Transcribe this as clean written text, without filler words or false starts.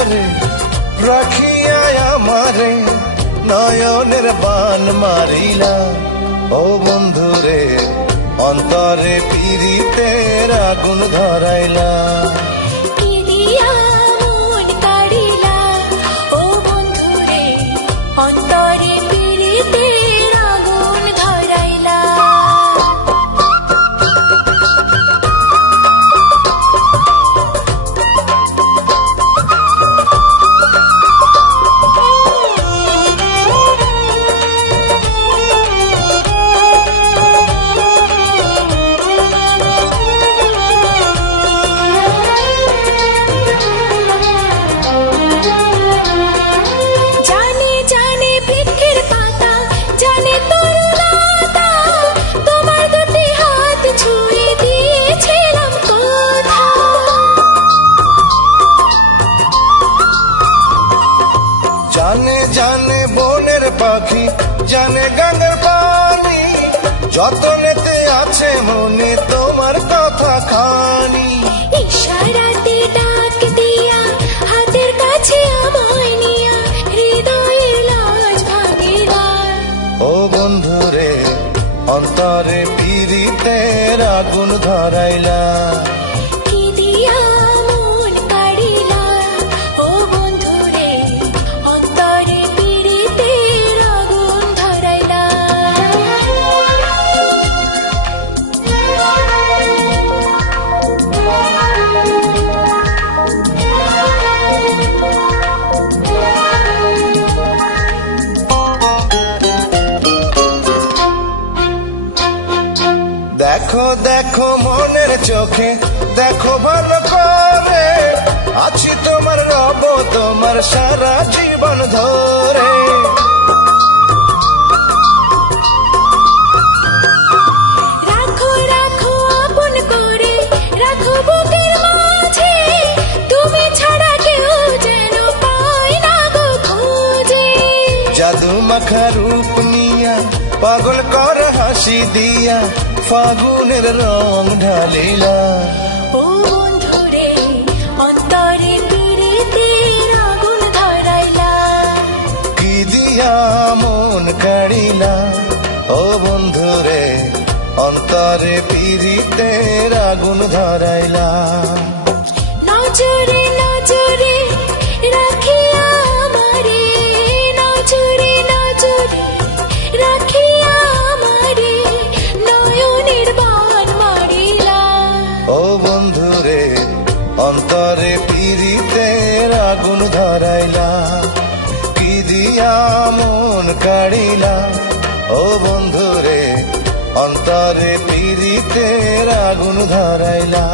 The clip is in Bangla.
অন্তরে রাখিয়া আমারে নয়নের বান মারিলা। ও বন্ধুরে অন্তরে পীড়িতের আগুন ধরাইলা। অন্তরে পীড়িতের আগুন ধরাইলা। জানে জানে বনের পাখি জানে গাঙ্গের পানি, যতনেতে আছে মনে তোমার কথা খানি। ইশারাতে ডাক দিয়া হাতের কাছে আমায় নিয়া হৃদয়ের লাজ ভাঙিলা। ও বন্ধুরে অন্তরে পীড়িতের আগুন ধরাইলা। দেখো দেখো মনের চোখে দেখো ভালো করে, আছি তোমার রব তোমার সারা জীবন ধরে। রাখো রাখো আপন করে রাখো বুকের মাঝে, তুমি ছাড়া কেউ যেন পায় না গো খোঁজে। জাদু মাখা রূপ নিয়া পাগল কর হাসি দিয়া ফাগুনের রং ঢালিলা। ও বন্ধুরে অন্তরে পীড়িতের আগুন ধরাইলা। কি দিয়া মন কাড়িলা। ও বন্ধুরে অন্তরে পীড়িতের আগুন ধরাইলা। নজরে নজরে রাখিয়া আমারে, নজরে নজরে রাখিয়া আমারে নয়নের বান মারিলা। ও বন্ধুরে অন্তরে পীড়িতের আগুন ধরাইলা। কি দিয়া মন কাড়িলা। ও বন্ধুরে অন্তরে পীড়িতের আগুন ধরাইলা।